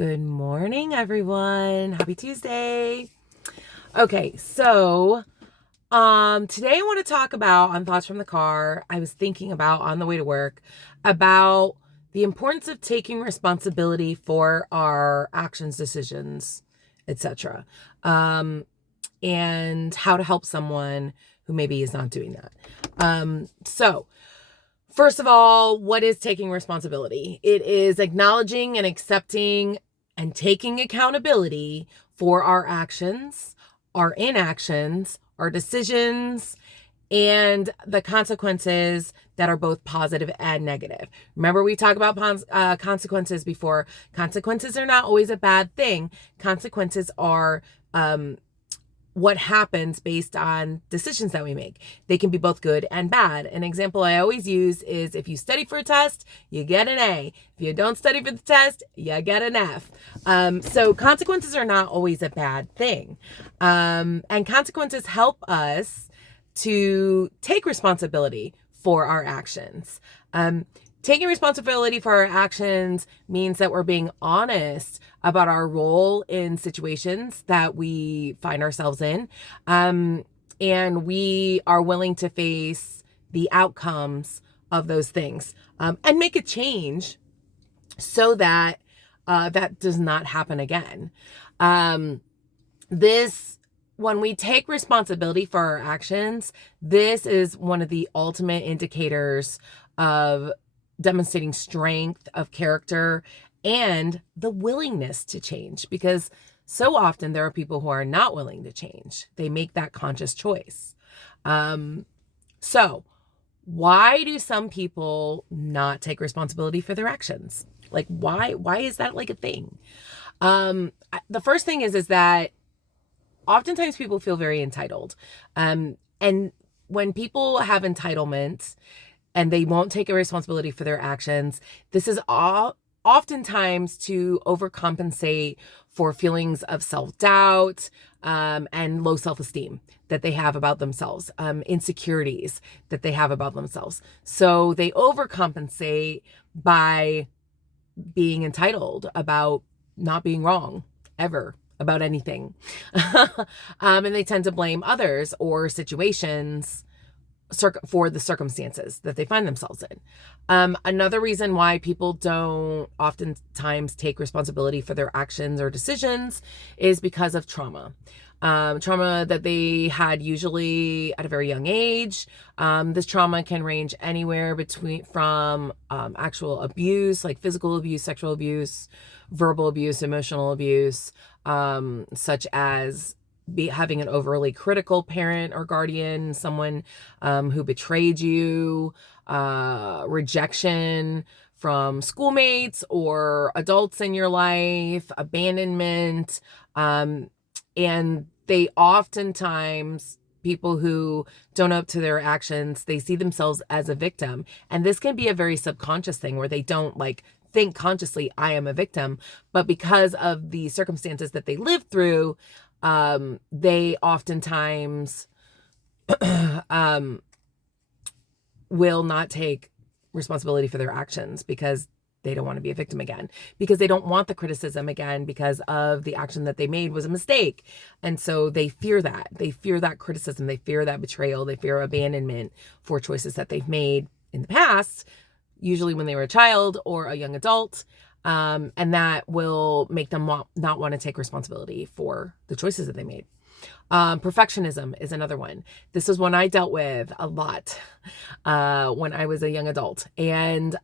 Good morning, everyone. Happy Tuesday. Okay, so today I want to talk about on Thoughts from the Car. I was thinking about on the way to work about the importance of taking responsibility for our actions, decisions, etc. And how to help someone who maybe is not doing that. So first of all, what is taking responsibility? It is acknowledging and accepting and taking accountability for our actions, our inactions, our decisions, and the consequences that are both positive and negative. Remember, we talked about consequences before. Consequences are not always a bad thing. Consequences are what happens based on decisions that we make. They can be both good and bad. An example I always use is if you study for a test, you get an A. If you don't study for the test, you get an F. So consequences are not always a bad thing. And consequences help us to take responsibility for our actions. Taking responsibility for our actions means that we're being honest about our role in situations that we find ourselves in. And we are willing to face the outcomes of those things and make a change so that that does not happen again. When we take responsibility for our actions, this is one of the ultimate indicators of demonstrating strength of character and the willingness to change, because so often there are people who are not willing to change. They make that conscious choice. So why do some people not take responsibility for their actions? Like, why is that like a thing? The first thing is that oftentimes people feel very entitled. And when people have entitlement and they won't take a responsibility for their actions, this is oftentimes to overcompensate for feelings of self-doubt and low self-esteem that they have about themselves, insecurities that they have about themselves. So they overcompensate by being entitled about not being wrong ever about anything. And they tend to blame others or situations for the circumstances that they find themselves in. Another reason why people don't oftentimes take responsibility for their actions or decisions is because of trauma. Trauma that they had usually at a very young age. This trauma can range anywhere from actual abuse, like physical abuse, sexual abuse, verbal abuse, emotional abuse, such as having an overly critical parent or guardian, someone who betrayed you, rejection from schoolmates or adults in your life, abandonment. And they oftentimes, people who don't up to their actions, they see themselves as a victim. And this can be a very subconscious thing where they don't think consciously, I am a victim. But because of the circumstances that they live through, they oftentimes will not take responsibility for their actions because they don't want to be a victim again, because they don't want the criticism again because of the action that they made was a mistake. And so they fear that. They fear that criticism. They fear that betrayal. They fear abandonment for choices that they've made in the past, usually when they were a child or a young adult. And that will make them not want to take responsibility for the choices that they made. Perfectionism is another one. This is one I dealt with a lot when I was a young adult. And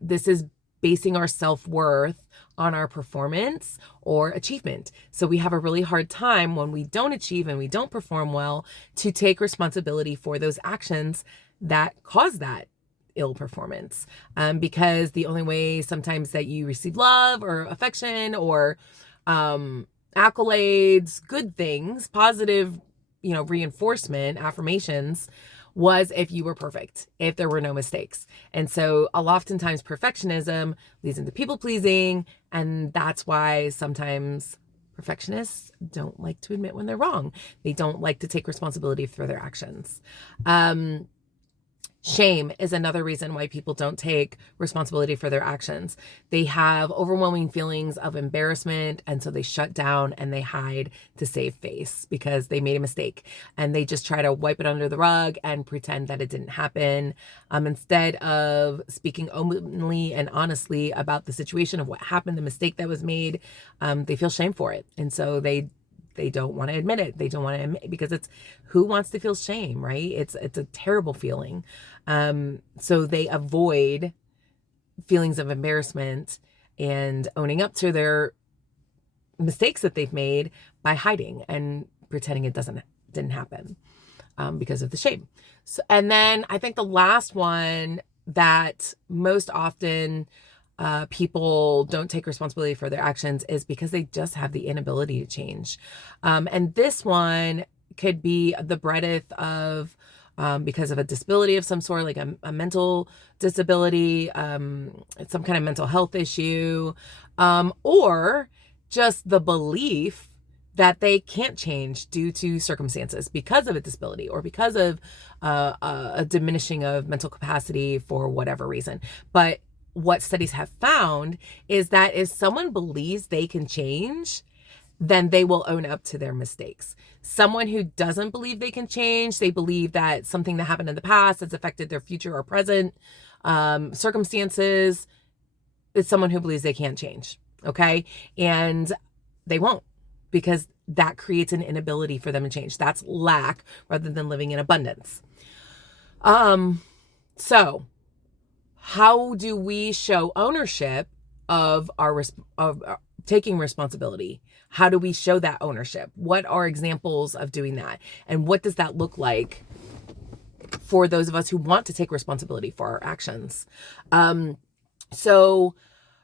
this is basing our self-worth on our performance or achievement. So we have a really hard time when we don't achieve and we don't perform well to take responsibility for those actions that cause that ill performance, because the only way sometimes that you receive love or affection or accolades, good things, positive, reinforcement, affirmations, was if you were perfect, if there were no mistakes. And so oftentimes perfectionism leads into people pleasing, and that's why sometimes perfectionists don't like to admit when they're wrong. They don't like to take responsibility for their actions. Shame is another reason why people don't take responsibility for their actions. They have overwhelming feelings of embarrassment, and so they shut down and they hide to save face because they made a mistake, and they just try to wipe it under the rug and pretend that it didn't happen, instead of speaking openly and honestly about the situation of what happened, the mistake that was made. They feel shame for it, and so they don't want to admit it. They don't want to admit, because it's, who wants to feel shame, right? It's a terrible feeling. So they avoid feelings of embarrassment and owning up to their mistakes that they've made by hiding and pretending it didn't happen, because of the shame. So, and then I think the last one that most often people don't take responsibility for their actions is because they just have the inability to change. And this one could be the breadth of, because of a disability of some sort, like a mental disability, some kind of mental health issue, or just the belief that they can't change due to circumstances because of a disability or because of a diminishing of mental capacity for whatever reason. But what studies have found is that if someone believes they can change, then they will own up to their mistakes. Someone who doesn't believe they can change, they believe that something that happened in the past has affected their future or present circumstances, is someone who believes they can't change. Okay. And they won't, because that creates an inability for them to change. That's lack rather than living in abundance. So how do we show ownership of taking responsibility? How do we show that ownership? What are examples of doing that? And what does that look like for those of us who want to take responsibility for our actions? So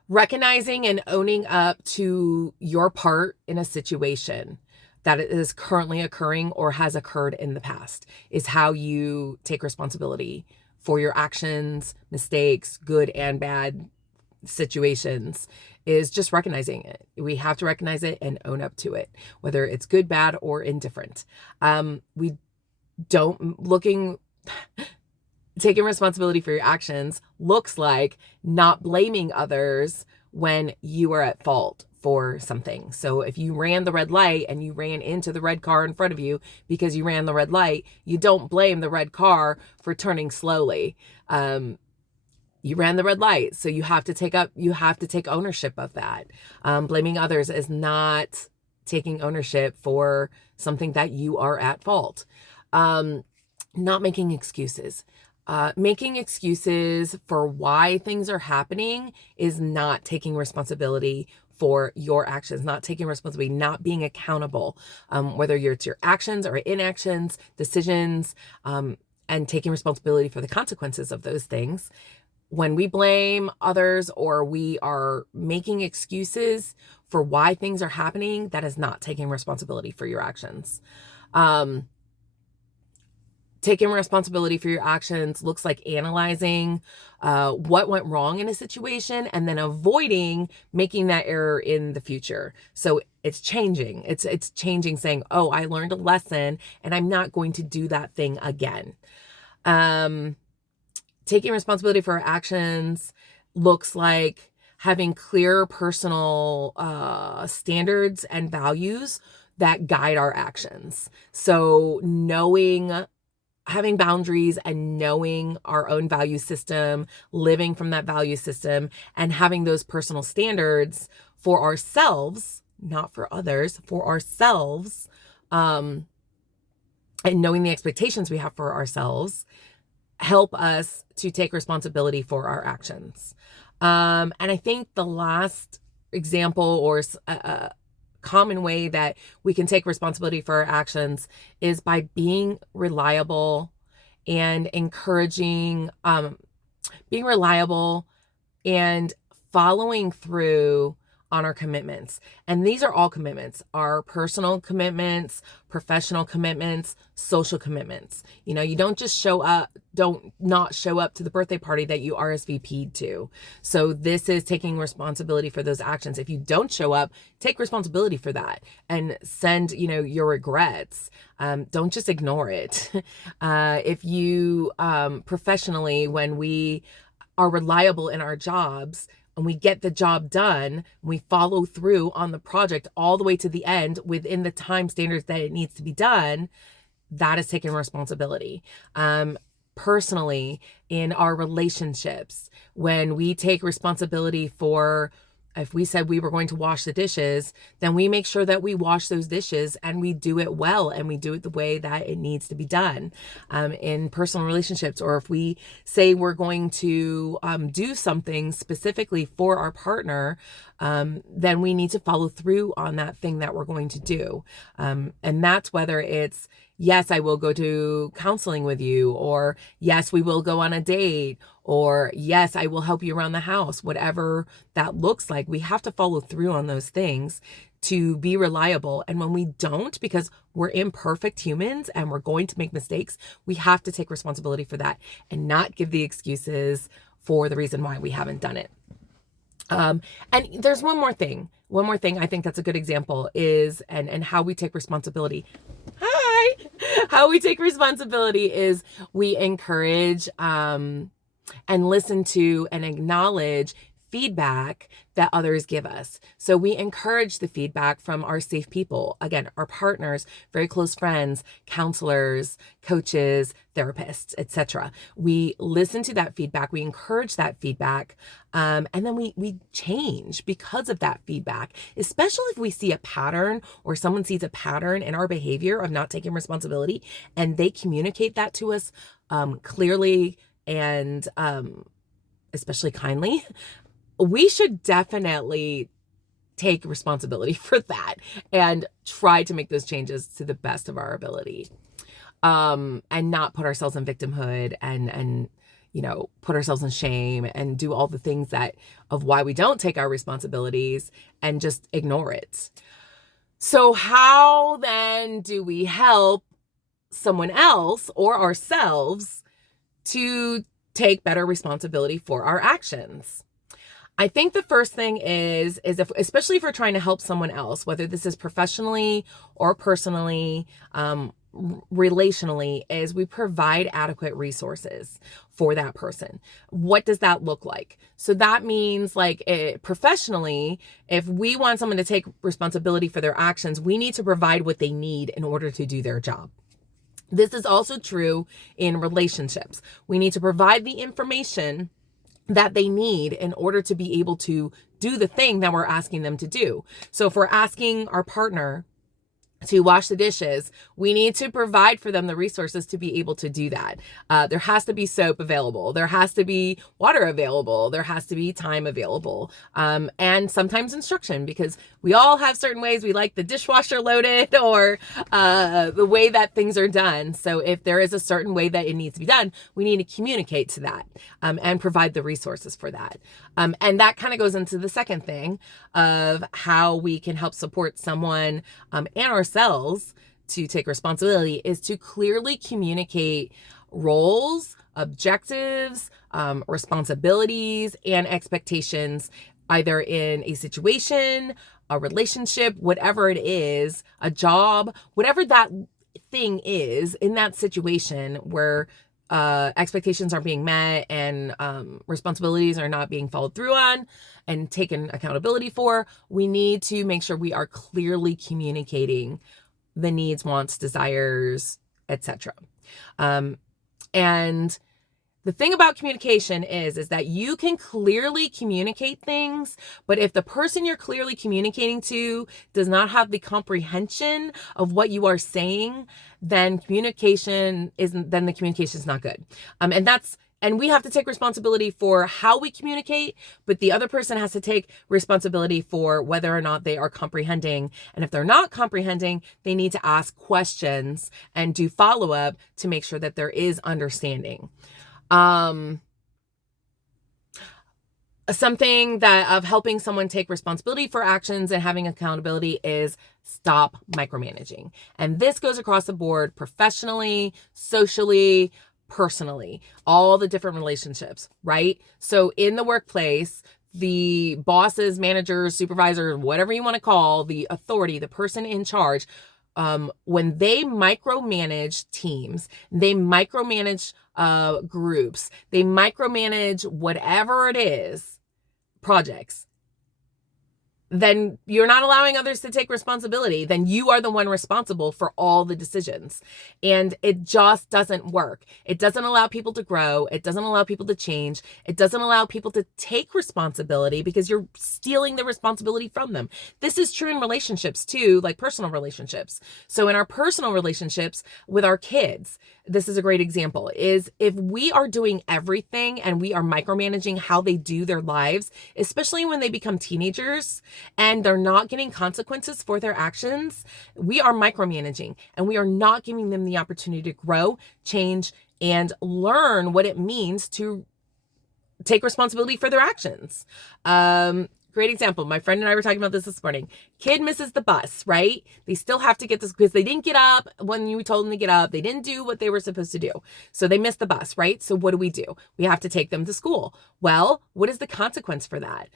recognizing and owning up to your part in a situation that is currently occurring or has occurred in the past is how you take responsibility for your actions, mistakes, good and bad situations, is just recognizing it. We have to recognize it and own up to it, whether it's good, bad, or indifferent. Taking responsibility for your actions looks like not blaming others when you are at fault for something. So if you ran the red light and you ran into the red car in front of you because you ran the red light, you don't blame the red car for turning slowly. You ran the red light, so you have to take ownership of that. Blaming others is not taking ownership for something that you are at fault. Not making excuses. Making excuses for why things are happening is not taking responsibility for your actions, not taking responsibility, not being accountable, whether it's your actions or inactions, decisions, and taking responsibility for the consequences of those things. When we blame others or we are making excuses for why things are happening, that is not taking responsibility for your actions. Taking responsibility for your actions looks like analyzing what went wrong in a situation and then avoiding making that error in the future. So it's changing. It's changing, saying, oh, I learned a lesson and I'm not going to do that thing again. Taking responsibility for our actions looks like having clear personal standards and values that guide our actions. So having boundaries and knowing our own value system, living from that value system, and having those personal standards for ourselves, not for others, for ourselves, and knowing the expectations we have for ourselves help us to take responsibility for our actions. And I think the last example or a common way that we can take responsibility for our actions is by being reliable and encouraging, being reliable and following through on our commitments. And these are all commitments, our personal commitments, professional commitments, social commitments. You know, you don't just not show up to the birthday party that you RSVP'd to. So this is taking responsibility for those actions. If you don't show up, take responsibility for that and send, your regrets. Don't just ignore it. If you, professionally, when we are reliable in our jobs, and we get the job done, we follow through on the project all the way to the end within the time standards that it needs to be done, that is taking responsibility. Personally, in our relationships, when we take responsibility for, if we said we were going to wash the dishes, then we make sure that we wash those dishes and we do it well and we do it the way that it needs to be done. In personal relationships, or if we say we're going to do something specifically for our partner, then we need to follow through on that thing that we're going to do. And that's whether it's, yes, I will go to counseling with you, or yes, we will go on a date, or yes, I will help you around the house, whatever that looks like. We have to follow through on those things to be reliable. And when we don't, because we're imperfect humans and we're going to make mistakes, we have to take responsibility for that and not give the excuses for the reason why we haven't done it. And there's one more thing I think that's a good example is, and how we take responsibility. How we take responsibility is we encourage, and listen to and acknowledge feedback that others give us. So we encourage the feedback from our safe people. Again, our partners, very close friends, counselors, coaches, therapists, etc. We listen to that feedback. We encourage that feedback. And then we change because of that feedback, especially if we see a pattern or someone sees a pattern in our behavior of not taking responsibility and they communicate that to us clearly and especially kindly. We should definitely take responsibility for that and try to make those changes to the best of our ability, and not put ourselves in victimhood and put ourselves in shame and do all the things of why we don't take our responsibilities and just ignore it. So how then do we help someone else or ourselves to take better responsibility for our actions? I think the first thing is especially if we're trying to help someone else, whether this is professionally or personally, relationally, is we provide adequate resources for that person. What does that look like? So that means professionally, if we want someone to take responsibility for their actions, we need to provide what they need in order to do their job. This is also true in relationships. We need to provide the information that they need in order to be able to do the thing that we're asking them to do. So if we're asking our partner to wash the dishes, we need to provide for them the resources to be able to do that. There has to be soap available. There has to be water available. There has to be time available. And sometimes instruction, because we all have certain ways we like the dishwasher loaded or the way that things are done. So if there is a certain way that it needs to be done, we need to communicate to that and provide the resources for that. And that kind of goes into the second thing of how we can help support someone and ourselves to take responsibility is to clearly communicate roles, objectives, responsibilities, and expectations, either in a situation, a relationship, whatever it is, a job, whatever that thing is in that situation where expectations aren't being met and responsibilities are not being followed through on and taken accountability for. We need to make sure we are clearly communicating the needs, wants, desires, etc. And the thing about communication is that you can clearly communicate things, but if the person you're clearly communicating to does not have the comprehension of what you are saying, then the communication is not good. And we have to take responsibility for how we communicate, but the other person has to take responsibility for whether or not they are comprehending. And if they're not comprehending, they need to ask questions and do follow-up to make sure that there is understanding. Something that of helping someone take responsibility for actions and having accountability is stop micromanaging. And this goes across the board, professionally, socially, personally, all the different relationships, right? So in the workplace, the bosses, managers, supervisors, whatever you want to call the authority, the person in charge, when they micromanage teams, they micromanage groups, they micromanage whatever it is, projects, then you're not allowing others to take responsibility. Then you are the one responsible for all the decisions. And it just doesn't work. It doesn't allow people to grow. It doesn't allow people to change. It doesn't allow people to take responsibility because you're stealing the responsibility from them. This is true in relationships too, like personal relationships. So in our personal relationships with our kids, this is a great example, is if we are doing everything and we are micromanaging how they do their lives, especially when they become teenagers and they're not getting consequences for their actions, we are micromanaging and we are not giving them the opportunity to grow, change, and learn what it means to take responsibility for their actions. Great example. My friend and I were talking about this morning. Kid misses the bus, right? They still have to get this because they didn't get up when you told them to get up. They didn't do what they were supposed to do. So they missed the bus, right? So what do? We have to take them to school. Well, what is the consequence for that?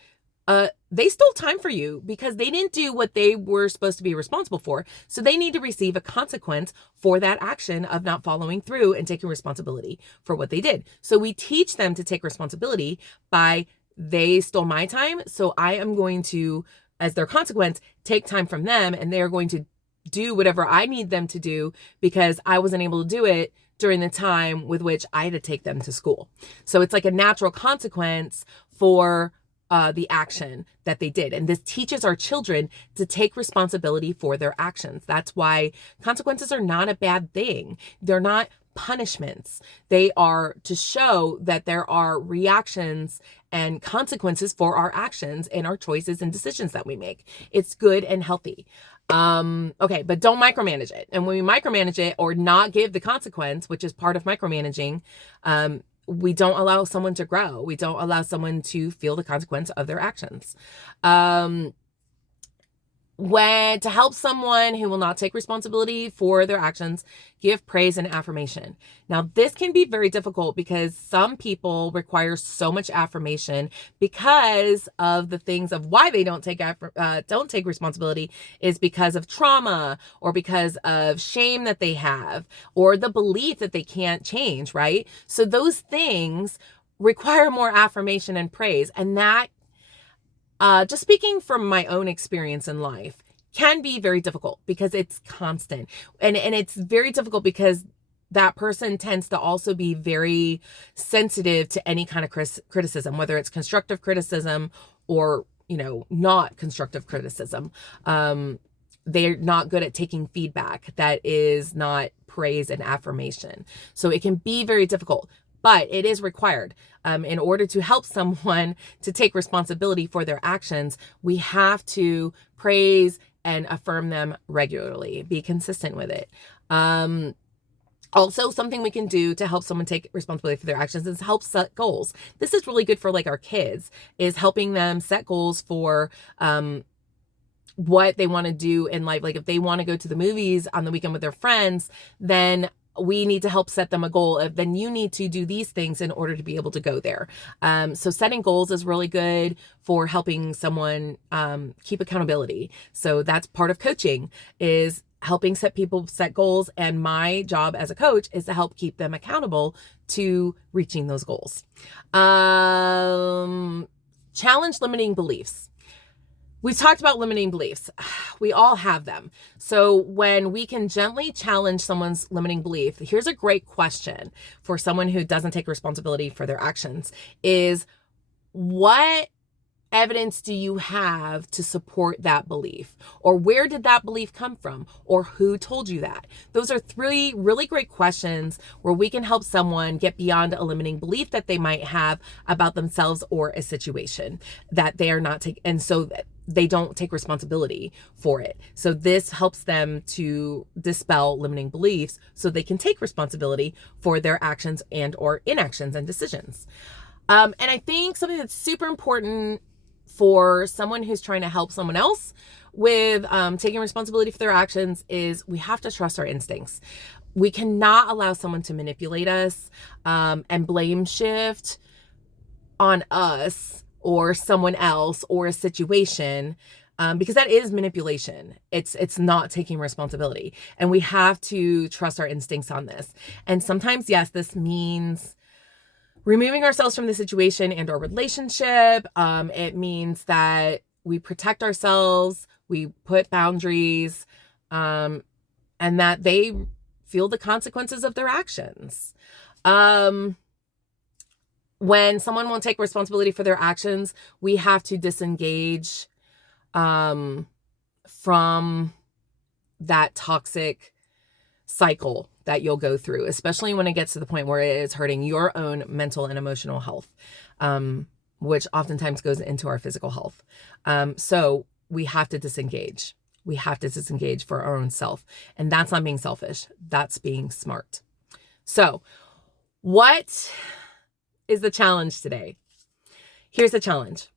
They stole time for you because they didn't do what they were supposed to be responsible for. So they need to receive a consequence for that action of not following through and taking responsibility for what they did. So we teach them to take responsibility by they stole my time. So I am going to, as their consequence, take time from them and they're going to do whatever I need them to do because I wasn't able to do it during the time with which I had to take them to school. So it's like a natural consequence for the action that they did. And this teaches our children to take responsibility for their actions. That's why consequences are not a bad thing. They're not punishments. They are to show that there are reactions and consequences for our actions and our choices and decisions that we make. It's good and healthy. Okay, but don't micromanage it. And when we micromanage it or not give the consequence, which is part of micromanaging, we don't allow someone to grow. We don't allow someone to feel the consequence of their actions. When to help someone who will not take responsibility for their actions, give praise and affirmation. Now, this can be very difficult because some people require so much affirmation because of the things of why they don't take responsibility is because of trauma or because of shame that they have or the belief that they can't change, right? So those things require more affirmation and praise, and that just speaking from my own experience in life, can be very difficult because it's constant. And it's very difficult because that person tends to also be very sensitive to any kind of criticism, whether it's constructive criticism or, not constructive criticism. They're not good at taking feedback that is not praise and affirmation. So it can be very difficult. But it is required. In order to help someone to take responsibility for their actions, we have to praise and affirm them regularly. Be consistent with it. Also, something we can do to help someone take responsibility for their actions is help set goals. This is really good for like our kids, is helping them set goals for what they want to do in life. Like if they want to go to the movies on the weekend with their friends, then we need to help set them a goal of then you need to do these things in order to be able to go there. So setting goals is really good for helping someone keep accountability. So that's part of coaching, is helping people set goals. And my job as a coach is to help keep them accountable to reaching those goals. Challenge limiting beliefs. We've talked about limiting beliefs. We all have them. So when we can gently challenge someone's limiting belief, here's a great question for someone who doesn't take responsibility for their actions is, what evidence do you have to support that belief? Or where did that belief come from? Or who told you that? Those are 3 really great questions where we can help someone get beyond a limiting belief that they might have about themselves or a situation that they are not taking, and so they don't take responsibility for it. So this helps them to dispel limiting beliefs so they can take responsibility for their actions and or inactions and decisions. And I think something that's super important for someone who's trying to help someone else with taking responsibility for their actions is we have to trust our instincts. We cannot allow someone to manipulate us and blame shift on us or someone else or a situation, because that is manipulation. It's not taking responsibility, and we have to trust our instincts on this. And sometimes, yes, this means removing ourselves from the situation and or relationship. It means that we protect ourselves, we put boundaries, and that they feel the consequences of their actions. When someone won't take responsibility for their actions, we have to disengage from that toxic cycle that you'll go through, especially when it gets to the point where it is hurting your own mental and emotional health, which oftentimes goes into our physical health. So we have to disengage. We have to disengage for our own self. And that's not being selfish. That's being smart. So what is the challenge today? Here's the challenge.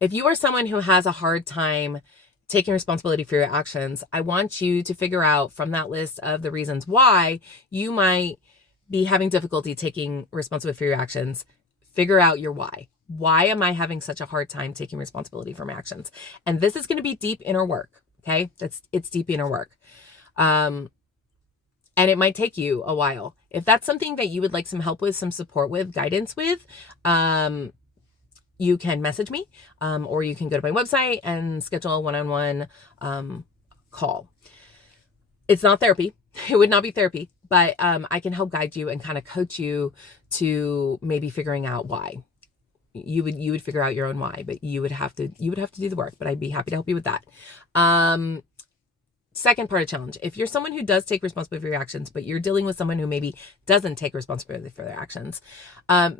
If you are someone who has a hard time taking responsibility for your actions, I want you to figure out from that list of the reasons why you might be having difficulty taking responsibility for your actions, figure out your why. Why am I having such a hard time taking responsibility for my actions? And this is going to be deep inner work. Okay. It's deep inner work. And it might take you a while. If that's something that you would like some help with, some support with, guidance with, you can message me, or you can go to my website and schedule a one-on-one call. It's not therapy. It would not be therapy, but I can help guide you and kind of coach you to maybe figuring out why. You would figure out your own why, but you would have to do the work, but I'd be happy to help you with that. Second part of challenge. If you're someone who does take responsibility for your actions, but you're dealing with someone who maybe doesn't take responsibility for their actions,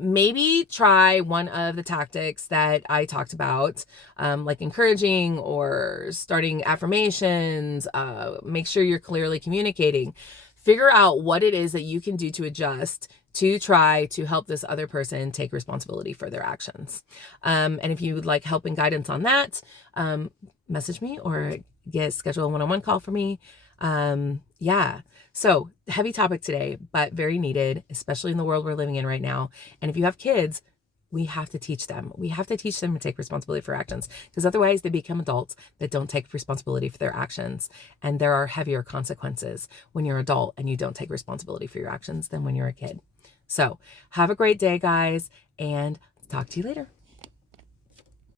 maybe try one of the tactics that I talked about, like encouraging or starting affirmations. Make sure you're clearly communicating. Figure out what it is that you can do to adjust to try to help this other person take responsibility for their actions. And if you would like help and guidance on that, message me or schedule a one-on-one call for me. Yeah. So heavy topic today, but very needed, especially in the world we're living in right now. And if you have kids, we have to teach them. We have to teach them to take responsibility for actions, because otherwise they become adults that don't take responsibility for their actions. And there are heavier consequences when you're an adult and you don't take responsibility for your actions than when you're a kid. So have a great day, guys, and talk to you later.